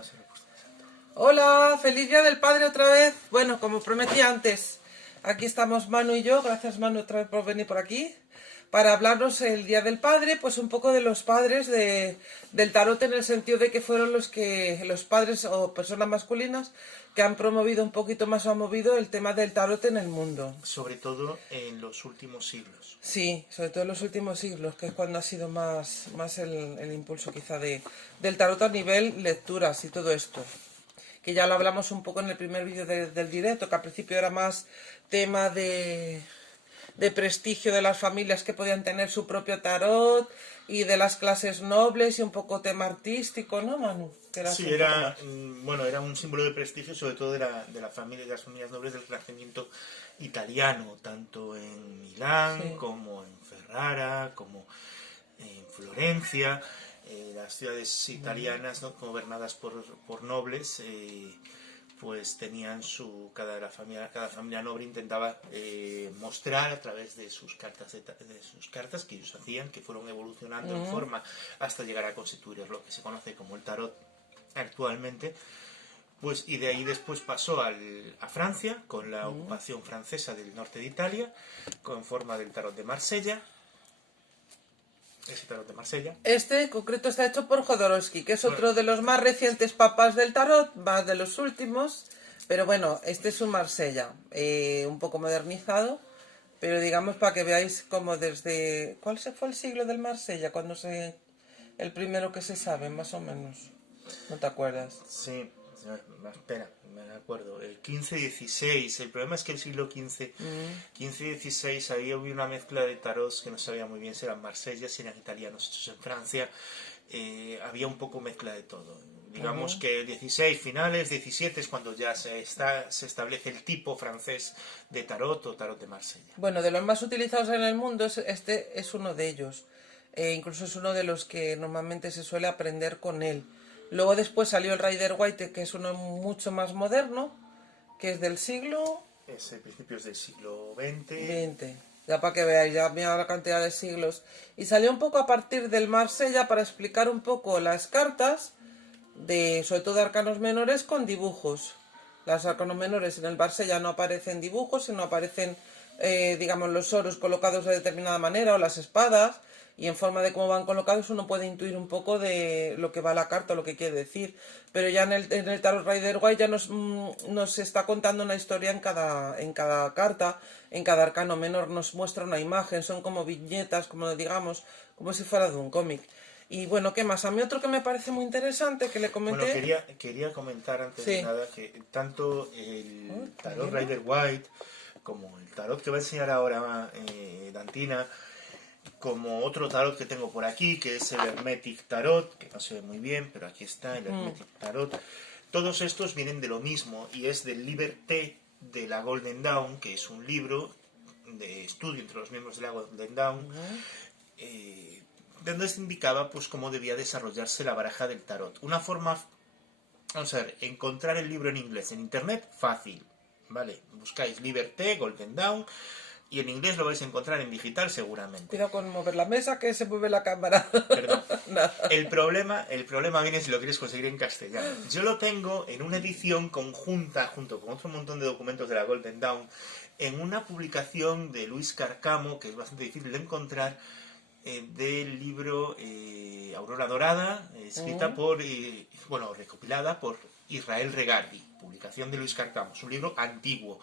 no se me ha puesto más alto. Hola, feliz día del padre otra vez. Bueno, como prometí antes, aquí estamos Manu y yo. Gracias Manu otra vez por venir por aquí para hablarnos el día del padre, pues un poco de los padres del tarot, en el sentido de que fueron los padres o personas masculinas que han promovido un poquito más o han movido el tema del tarot en el mundo. Sobre todo en los últimos siglos. Sí, sobre todo en los últimos siglos, que es cuando ha sido más el impulso quizá del tarot a nivel lecturas y todo esto. Que ya lo hablamos un poco en el primer vídeo del directo, que al principio era más tema de prestigio de las familias que podían tener su propio tarot y de las clases nobles y un poco tema artístico, ¿no, Manu? Que era Sí, así un poco era, más. bueno, era un símbolo de prestigio, sobre todo de la familia, de las familias nobles del Renacimiento italiano, tanto en Milán Sí. como en Ferrara, como en Florencia. Las ciudades italianas, ¿no?, gobernadas por nobles, pues tenían cada familia noble intentaba mostrar a través de sus cartas que ellos hacían, que fueron evolucionando en forma hasta llegar a constituir lo que se conoce como el tarot actualmente. Pues, y de ahí después pasó a Francia, con la ocupación francesa del norte de Italia, con forma del tarot de Marsella. Ese tarot de Marsella. Este en concreto está hecho por Jodorowsky, que es otro Bueno, de los más recientes papas del tarot, más de los últimos. Pero bueno, este es un Marsella, un poco modernizado, pero digamos para que veáis como desde... ¿Cuál fue el siglo del Marsella? El primero que se sabe, más o menos. ¿No te acuerdas? sí, espera, me acuerdo. El 15-16. El problema es que el siglo XV, 15-16, ahí hubo una mezcla de tarots que no sabía muy bien si eran Marsella, si eran italianos hechos en Francia. Había un poco mezcla de todo. Digamos que 16 finales, 17 es cuando ya se establece el tipo francés de tarot o tarot de Marsella. Bueno, de los más utilizados en el mundo, este es uno de ellos. Incluso es uno de los que normalmente se suele aprender con él. Luego después salió el Rider Waite, que es uno mucho más moderno, que es del siglo Es principios del siglo XX. XX. Ya para que veáis, ya mira la cantidad de siglos. Y salió un poco a partir del Marsella para explicar un poco las cartas, sobre todo de arcanos menores, con dibujos. Las arcanos menores en el Marsella no aparecen dibujos, sino aparecen, digamos, los oros colocados de determinada manera o las espadas. Y en forma de cómo van colocados uno puede intuir un poco de lo que va la carta o lo que quiere decir. Pero ya en el Tarot Rider Waite ya nos está contando una historia en cada carta, en cada arcano menor nos muestra una imagen, son como viñetas, como digamos, como si fuera de un cómic. Y bueno, ¿qué más? A mí otro que me parece muy interesante, que le comenté... Bueno, quería comentar antes de Sí. nada que tanto el tarot ¿Leyendo? Rider Waite como el tarot que va a enseñar ahora Dantina, como otro tarot que tengo por aquí, que es el Hermetic Tarot, que no se ve muy bien, pero aquí está el Hermetic Tarot. Todos estos vienen de lo mismo y es del Liberté de la Golden Dawn, que es un libro de estudio entre los miembros de la Golden Dawn, donde se indicaba pues cómo debía desarrollarse la baraja del tarot. Una forma, vamos a ver, encontrar el libro en inglés en internet, fácil, ¿vale? Buscáis Liberté, Golden Dawn, y en inglés lo vais a encontrar en digital seguramente. Cuidado con mover la mesa, que se mueve la cámara. Perdón. Nada. El problema viene si lo quieres conseguir en castellano. Yo lo tengo en una edición conjunta, junto con otro montón de documentos de la Golden Dawn, en una publicación de Luis Carcamo, que es bastante difícil de encontrar, del libro Aurora Dorada, escrita recopilada por Israel Regardi, publicación de Luis Carcamo. Es un libro antiguo,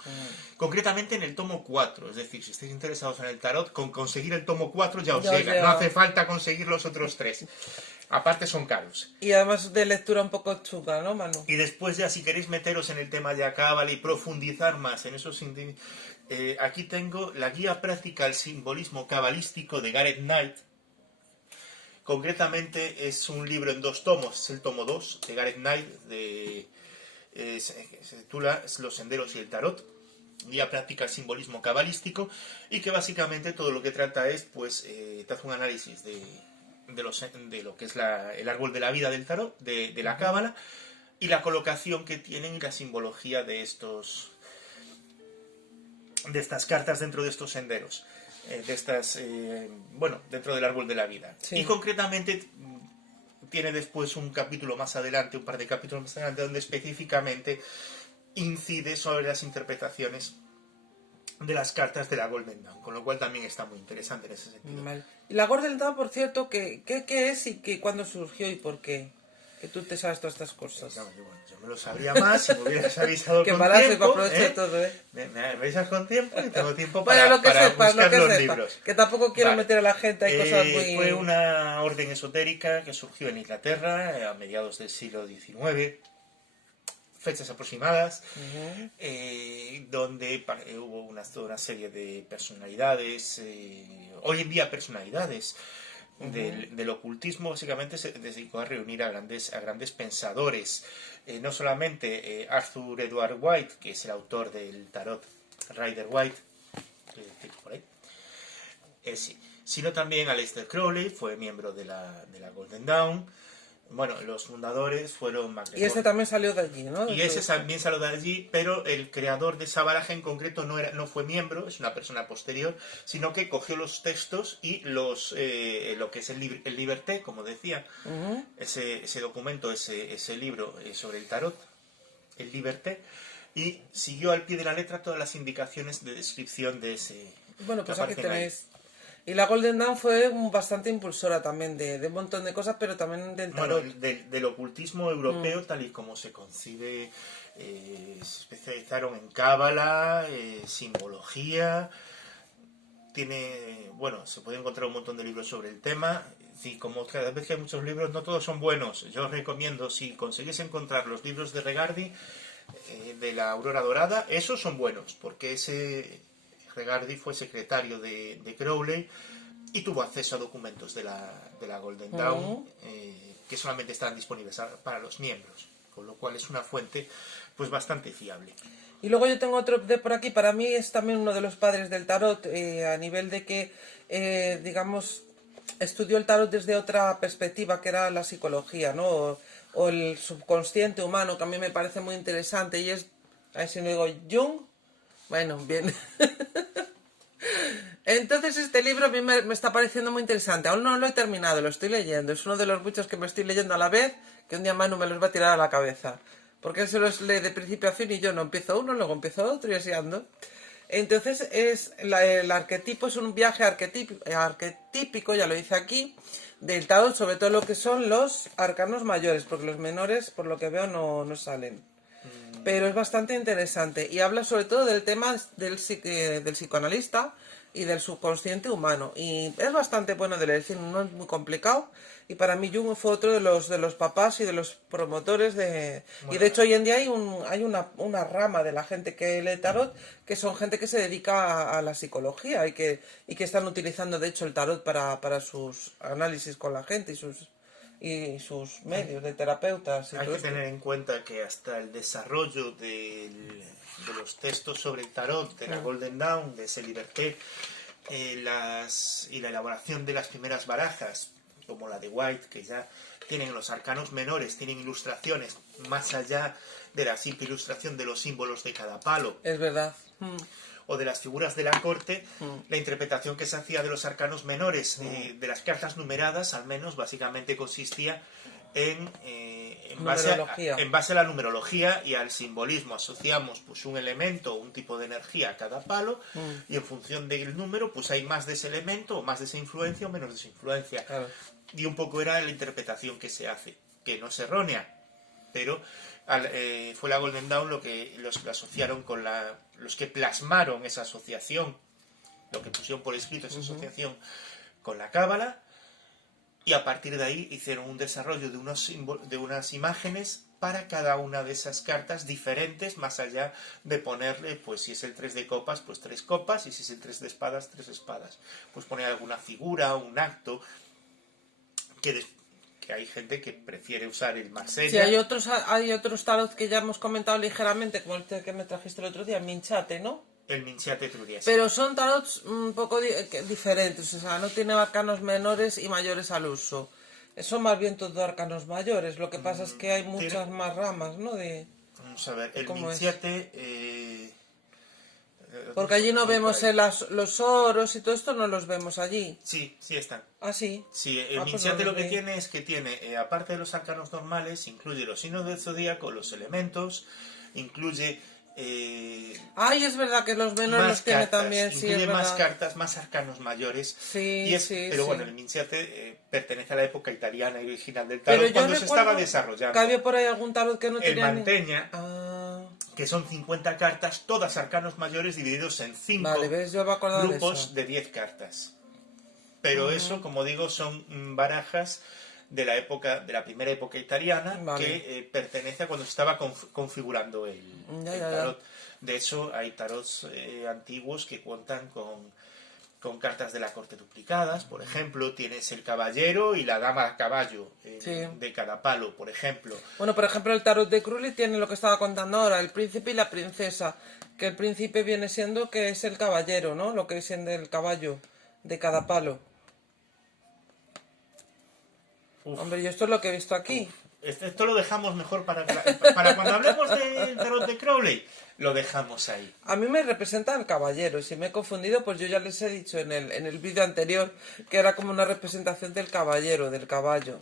concretamente en el tomo 4, es decir, si estáis interesados en el tarot, con conseguir el tomo 4 ya os llega, no hace falta conseguir los otros 3. Aparte son caros. Y además de lectura un poco chunga, ¿no, Manu? Y después ya si queréis meteros en el tema de Cábala y profundizar más en esos... aquí tengo la guía práctica al simbolismo cabalístico de Gareth Knight. Concretamente es un libro en 2 tomos, es el tomo 2 de Gareth Knight, se titula Los senderos y el tarot, guía práctica al simbolismo cabalístico, y que básicamente todo lo que trata es, pues, te hace un análisis de lo que es el árbol de la vida del tarot, de la cábala, y la colocación que tienen y la simbología de estas cartas dentro de estos senderos, dentro del árbol de la vida. Sí. Y concretamente tiene después un capítulo más adelante, un par de capítulos más adelante, donde específicamente incide sobre las interpretaciones de las cartas de la Golden Dawn, con lo cual también está muy interesante en ese sentido. Vale. Y la Golden Dawn, por cierto, ¿qué es y cuándo surgió y por qué? Que tú te sabes todas estas cosas. No, yo me lo sabría más si me hubieras avisado que con para tiempo. Aprovechar todo, ¿eh? Me avisas con tiempo y tengo tiempo bueno, para, lo que para sepas, buscar lo que los sepas. libros. Que tampoco quiero Vale. meter a la gente, hay cosas muy... Fue una orden esotérica que surgió en Inglaterra a mediados del siglo XIX, fechas aproximadas, donde hubo toda una serie de personalidades, hoy en día personalidades del ocultismo, básicamente se dedicó a reunir a grandes pensadores, no solamente Arthur Edward White, que es el autor del tarot Rider White, por ahí, sí, sino también Aleister Crowley, fue miembro de la Golden Dawn. Bueno, los fundadores fueron MacGregor. Y ese también salió de allí, ¿no? Y ese también salió de allí, pero el creador de esa baraja en concreto no fue miembro, es una persona posterior, sino que cogió los textos y lo que es el Liberté, como decía, ese documento, ese libro sobre el tarot, el Liberté, y siguió al pie de la letra todas las indicaciones de descripción de ese... Bueno, pues aquí tenéis... Y la Golden Dawn fue bastante impulsora también de un montón de cosas, pero también del tarot. Bueno, del ocultismo europeo, tal y como se concibe, se especializaron en cábala, simbología. Se puede encontrar un montón de libros sobre el tema. Y como cada vez que hay muchos libros, no todos son buenos. Yo os recomiendo, si conseguís encontrar los libros de Regardie, de la Aurora Dorada, esos son buenos, porque Regardie fue secretario de Crowley y tuvo acceso a documentos de la Golden Dawn que solamente están disponibles para los miembros, con lo cual es una fuente pues bastante fiable. Y luego yo tengo otro de por aquí, para mí es también uno de los padres del tarot, a nivel de que, digamos, estudió el tarot desde otra perspectiva, que era la psicología, ¿no? O el subconsciente humano, que a mí me parece muy interesante, y es, a ver si no digo Jung, bueno, bien. Entonces este libro a mí me está pareciendo muy interesante. Aún no lo he terminado, lo estoy leyendo. Es uno de los muchos que me estoy leyendo a la vez, que un día Manu me los va a tirar a la cabeza. Porque él se los lee de principio a fin y yo no empiezo uno, luego empiezo otro y así ando. Entonces el arquetipo es un viaje arquetípico, ya lo dice aquí, del tarot, sobre todo lo que son los arcanos mayores, porque los menores, por lo que veo, no salen. Pero es bastante interesante y habla sobre todo del tema del psicoanalista y del subconsciente humano, y es bastante bueno de leer, no es muy complicado, y para mí Jung fue otro de los papás y de los promotores de... Bueno, y de hecho hoy en día hay una rama de la gente que lee tarot, que son gente que se dedica a la psicología y que están utilizando de hecho el tarot para sus análisis con la gente y sus medios de terapeutas. Hay que tener en cuenta que hasta el desarrollo de los textos sobre el tarot, de la Golden Dawn, de ese Liberté, y la elaboración de las primeras barajas, como la de White, que ya tienen los arcanos menores, tienen ilustraciones más allá de la simple ilustración de los símbolos de cada palo. Es verdad. O de las figuras de la corte, la interpretación que se hacía de los arcanos menores, de las cartas numeradas, al menos, básicamente consistía en base a la numerología y al simbolismo. Asociamos pues un elemento o un tipo de energía a cada palo y en función del número pues hay más de ese elemento o más de esa influencia o menos de esa influencia. Claro. Y un poco era la interpretación que se hace, que no es errónea, pero fue la Golden Dawn los que asociaron con los que plasmaron esa asociación, lo que pusieron por escrito esa asociación con la cábala, y a partir de ahí hicieron un desarrollo de unas imágenes para cada una de esas cartas diferentes, más allá de ponerle, pues si es el 3 de copas, pues 3 copas, y si es el 3 de espadas, 3 espadas. Pues poner alguna figura, un acto, que hay gente que prefiere usar el Marsella. Sí, hay otros tarot que ya hemos comentado ligeramente, como el que me trajiste el otro día, Minchate, ¿no? El Minchate Truria. Pero son tarots un poco diferentes, o sea, no tiene arcanos menores y mayores al uso. Son más bien todos arcanos mayores, lo que pasa es que hay muchas más ramas, ¿no? Vamos a ver, el Minchate... Porque allí no vemos los oros y todo esto, no los vemos allí. Sí, sí están. ¿Ah, sí? Sí, el Pues Minciate no lo los que vi. tiene es que tiene, aparte de los arcanos normales, incluye los signos del zodíaco, los elementos, incluye Ay, es verdad que los menores más los tiene cartas, también, sí, es incluye más verdad. cartas, más arcanos mayores. Sí, Y es, sí, pero sí. bueno, el Minciate pertenece a la época italiana y original del Pero tarot, yo cuando se estaba recuerdo desarrollando. que había por ahí algún tarot que no El tenía ni... Manteña, Ah, que son 50 cartas, todas arcanos mayores divididos en 5 vale, ¿ves? Yo me acordaba de grupos eso. de 10 cartas. Pero eso, como digo, son barajas de la época, de la primera época italiana, Vale. que pertenece a cuando se estaba configurando el Ya. tarot. De hecho, hay tarots antiguos que cuentan con cartas de la corte duplicadas. Por ejemplo, tienes el caballero y la dama a caballo Sí. de cada palo, por ejemplo. Bueno, por ejemplo, el tarot de Crowley tiene lo que estaba contando ahora, el príncipe y la princesa. Que el príncipe viene siendo que es el caballero, ¿no? Lo que es siendo el caballo de cada palo. Uf. Hombre, yo esto es lo que he visto aquí. Esto lo dejamos mejor para cuando hablemos del tarot de Crowley. Lo dejamos ahí. A mí me representa el caballero. Si me he confundido, pues yo ya les he dicho en el vídeo anterior que era como una representación del caballero, del caballo.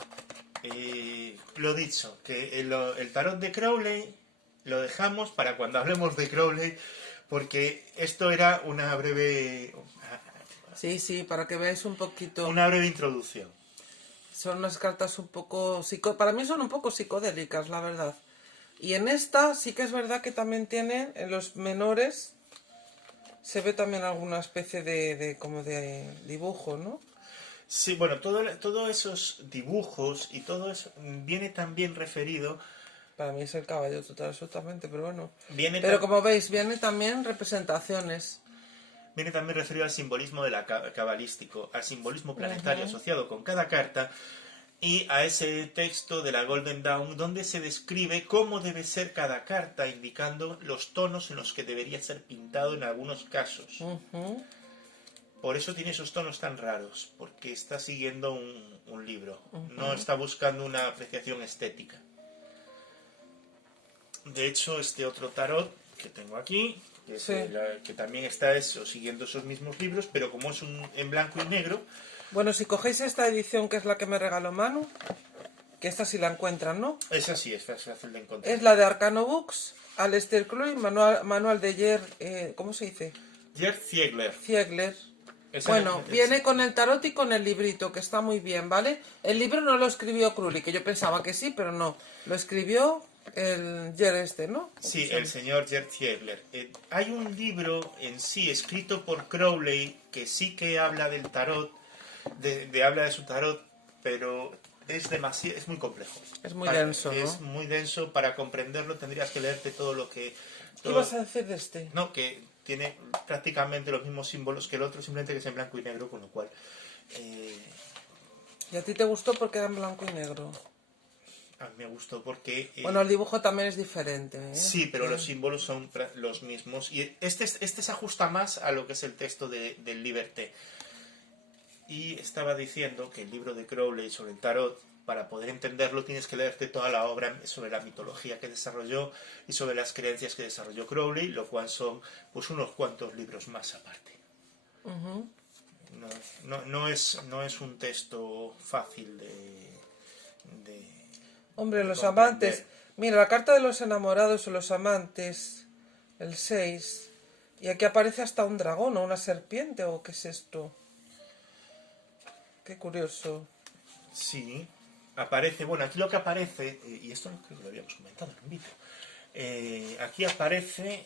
Lo dicho, que el tarot de Crowley lo dejamos para cuando hablemos de Crowley, porque esto era una breve Sí, para que veáis un poquito. una breve introducción. Son unas cartas un poco... Para mí son un poco psicodélicas, la verdad. Y en esta sí que es verdad que también tienen, en los menores, se ve también alguna especie de como de dibujo, ¿no? Sí, bueno, todos esos dibujos y todo eso viene también referido. Para mí es el caballo total, absolutamente, pero bueno. Viene Pero como veis, viene también representaciones. Viene también referido al simbolismo de la cabalístico, al simbolismo planetario asociado con cada carta y a ese texto de la Golden Dawn donde se describe cómo debe ser cada carta, indicando los tonos en los que debería ser pintado en algunos casos. Por eso tiene esos tonos tan raros, porque está siguiendo un libro, no está buscando una apreciación estética. De hecho, este otro tarot que tengo aquí, que, Sí. que también está siguiendo esos mismos libros, pero como es en blanco y negro. Bueno, si cogéis esta edición, que es la que me regaló Manu, que esta sí la encuentran, ¿no? Esa sí, es fácil de encontrar. Es la de Arcano Books, Aleister Crowley, manual de Gerd, ¿cómo se dice? Gerd Ziegler. Ziegler. Esa Bueno, es- viene con el tarot y con el librito, que está muy bien, ¿vale? El libro no lo escribió Crowley, que yo pensaba que sí, pero no. Lo escribió el Gerd ¿no? Sí, el señor Gerd Ziegler. Hay un libro en sí escrito por Crowley que sí que habla del tarot, habla de su tarot, pero es muy complejo. Es muy denso, ¿no? Es muy denso, para comprenderlo tendrías que leerte todo lo que... ¿Qué ibas a decir de este? No, que tiene prácticamente los mismos símbolos que el otro, simplemente que es en blanco y negro, con lo cual... ¿Y a ti te gustó porque era en blanco y negro? A mí me gustó porque... Bueno, el dibujo también es diferente, ¿eh? Sí, pero los símbolos son los mismos. Y este se ajusta más a lo que es el texto del Liberté. Y estaba diciendo que el libro de Crowley sobre el tarot, para poder entenderlo, tienes que leerte toda la obra sobre la mitología que desarrolló y sobre las creencias que desarrolló Crowley, lo cual son pues unos cuantos libros más aparte. No es un texto fácil de Hombre, los comprender. amantes. Mira, la carta de los enamorados o los amantes, el 6. Y aquí aparece hasta un dragón o una serpiente, ¿o qué es esto? Qué curioso. Sí, aparece, bueno, aquí lo que aparece, y esto creo que lo habíamos comentado en un vídeo, aquí aparece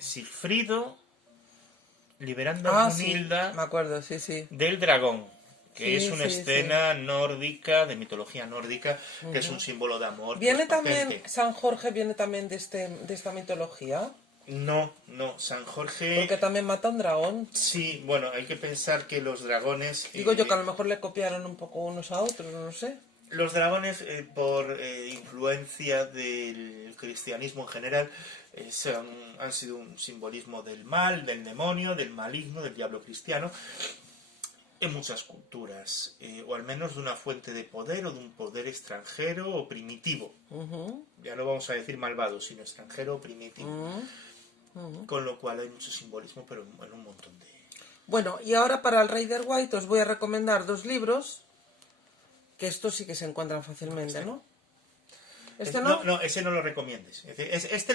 Sigfrido liberando a Sí, Brunilda me acuerdo, sí. del dragón, que Sí, es una sí, escena nórdica, de mitología nórdica, que es un símbolo de amor. ¿Viene pues, también, potente. San Jorge viene también de esta mitología? No, San Jorge... Porque también mata a un dragón. Sí, bueno, hay que pensar que los dragones... Digo yo que a lo mejor le copiaron un poco unos a otros, no sé. Los dragones, por influencia del cristianismo en general, han sido un simbolismo del mal, del demonio, del maligno, del diablo cristiano, en muchas culturas, o al menos de una fuente de poder o de un poder extranjero o primitivo. Ya no vamos a decir malvado, sino extranjero o primitivo. con lo cual hay mucho simbolismo, pero en un montón de... Bueno, y ahora para el Rider White os voy a recomendar 2 libros, que estos sí que se encuentran fácilmente, ¿no? ¿Este no? No, ese no lo recomiendes. Este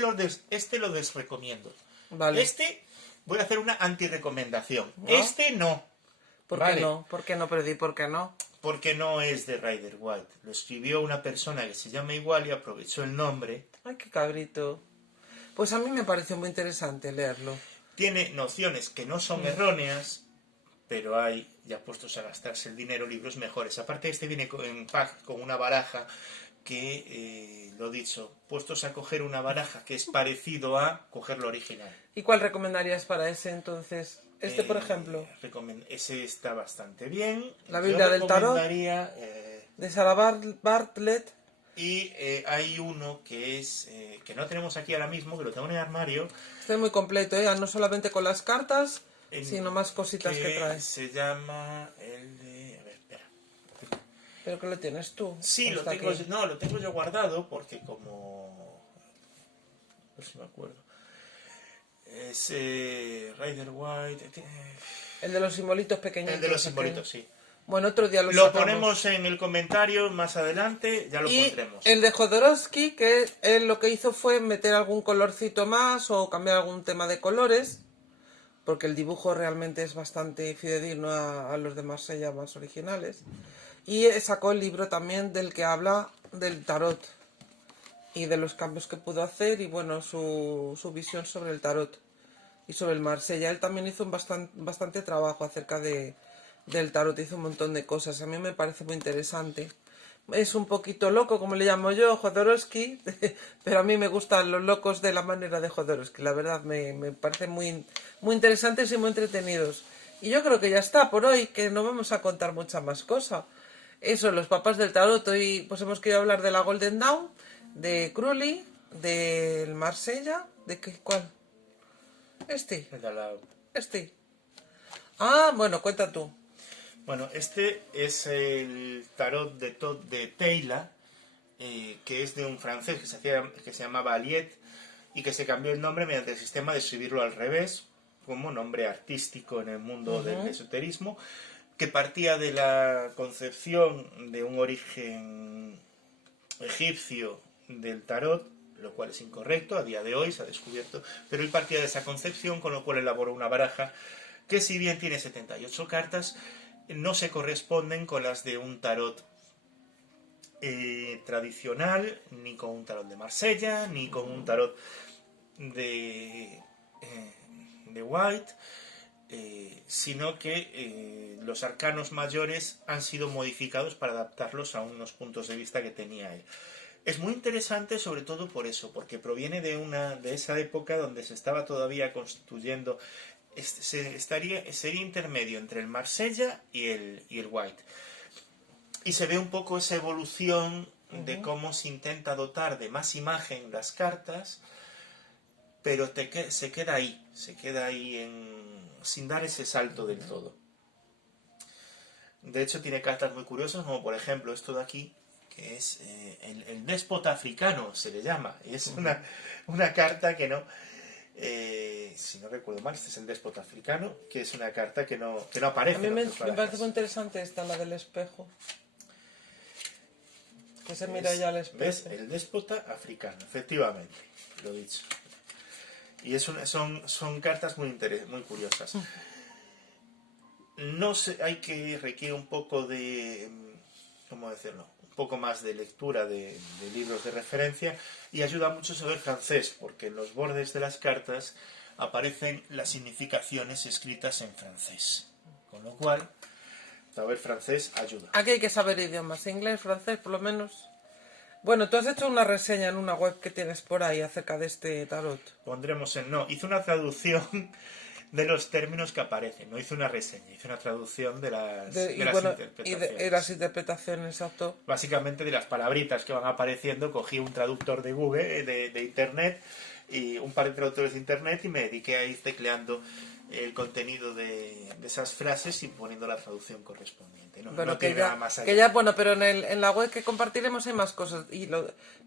lo desrecomiendo. Vale. Este voy a hacer una antirecomendación. ¿No? Este no. ¿Por Vale. qué no? ¿Por qué no, Perdi? ¿Por qué no? Porque no es de Rider White. Lo escribió una persona que se llama igual y aprovechó el nombre. Ay, qué cabrito. Pues a mí me pareció muy interesante leerlo. Tiene nociones que no son erróneas, pero hay, ya puestos a gastarse el dinero, libros mejores. Aparte, este viene en pack con una baraja que, lo dicho, puestos a coger una baraja que es parecido a coger lo original. ¿Y cuál recomendarías para ese entonces? Este, por ejemplo. Ese está bastante bien. La Biblia del Tarot. Recomendaría, De Sarah Bartlett. y hay uno que es que no tenemos aquí ahora mismo, que lo tengo en el armario. Está muy completo, ¿eh? No solamente con las cartas, sino más cositas que trae. Se llama el de... A ver, espera. ¿Pero que lo tienes tú? Sí, lo tengo, lo tengo yo guardado porque como... A ver si me acuerdo. Es Rider White... El de los simbolitos pequeñitos. El de los simbolitos, sí. Bueno, otro día lo Lo sacamos. ponemos en el comentario más adelante, ya lo pondremos. El de Jodorowsky, que él lo que hizo fue meter algún colorcito más o cambiar algún tema de colores, porque el dibujo realmente es bastante fidedigno a los de Marsella más originales. Y sacó el libro también del que habla del tarot y de los cambios que pudo hacer y bueno, su visión sobre el tarot y sobre el Marsella. Él también hizo bastante trabajo acerca del tarot, hizo un montón de cosas. A mí me parece muy interesante. Es un poquito loco, como le llamo yo, Jodorowsky, pero a mí me gustan los locos de la manera de Jodorowsky. La verdad, me parecen muy interesantes y muy entretenidos. Y yo creo que ya está por hoy, que no vamos a contar mucha más cosa. Eso, los papás del tarot. Hoy pues hemos querido hablar de la Golden Dawn, de Crowley, del Marsella, ¿de qué? ¿Cuál? Este. Ah, bueno, cuenta tú. Bueno, este es el tarot de Todd de Taylor, que es de un francés que se llamaba Aliet y que se cambió el nombre mediante el sistema de escribirlo al revés, como nombre artístico en el mundo del esoterismo, que partía de la concepción de un origen egipcio del tarot, lo cual es incorrecto, a día de hoy se ha descubierto, pero él partía de esa concepción, con lo cual elaboró una baraja que, si bien tiene 78 cartas, no se corresponden con las de un tarot tradicional, ni con un tarot de Marsella, ni con un tarot de White, sino que los arcanos mayores han sido modificados para adaptarlos a unos puntos de vista que tenía él. Es muy interesante, sobre todo por eso, porque proviene de esa época donde se estaba todavía constituyendo, sería intermedio entre el Marsella y el White. Y se ve un poco esa evolución de cómo se intenta dotar de más imagen las cartas, pero se queda ahí sin dar ese salto del todo. De hecho, tiene cartas muy curiosas, como por ejemplo esto de aquí, que es el déspota africano, se le llama. Y es una carta que no... si no recuerdo mal, este es el déspota africano, que es una carta que no aparece. A mí me parece muy interesante esta, la del espejo. Que se mira ya al espejo. ¿Ves? El déspota africano, efectivamente, lo dicho. Y son cartas muy curiosas. No sé, requiere un poco de... ¿cómo decirlo? Un poco más de lectura de libros de referencia, y ayuda mucho saber francés, porque en los bordes de las cartas aparecen las significaciones escritas en francés, con lo cual saber francés ayuda. Aquí hay que saber idiomas, inglés, francés, por lo menos. Bueno, tú has hecho una reseña en una web que tienes por ahí acerca de este tarot. Pondremos hice una traducción de los términos que aparecen, no hice una reseña, hice una traducción de las interpretaciones. Y de las interpretaciones, exacto. Básicamente de las palabritas que van apareciendo, cogí un traductor de Google, de Internet, y un par de traductores de Internet, y me dediqué a ir tecleando el contenido de esas frases y poniendo la traducción correspondiente, ¿no? Bueno, No que tiene ya, nada más allá. que ya, bueno, pero en la web que compartiremos hay más cosas y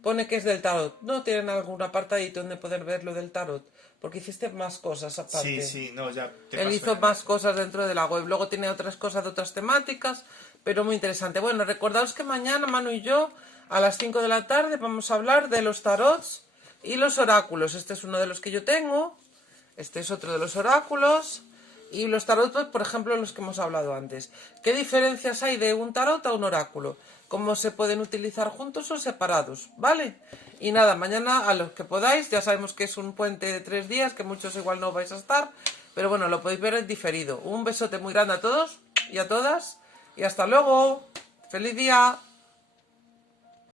pone que es del tarot. ¿No tienen algún apartadito donde poder ver lo del tarot? Porque hiciste más cosas aparte. Sí, no, ya te Él paso hizo el más enlace. cosas dentro de la web. Luego tiene otras cosas de otras temáticas, pero muy interesante. Bueno, recordaos que mañana Manu y yo a las 5 de la tarde vamos a hablar de los tarots y los oráculos. Este es uno de los que yo tengo. Este es otro de los oráculos. Y los tarot, pues, por ejemplo, los que hemos hablado antes. ¿Qué diferencias hay de un tarot a un oráculo? ¿Cómo se pueden utilizar juntos o separados? ¿Vale? Y nada, mañana a los que podáis, ya sabemos que es un puente de 3 días, que muchos igual no vais a estar, pero bueno, lo podéis ver en diferido. Un besote muy grande a todos y a todas y hasta luego. ¡Feliz día!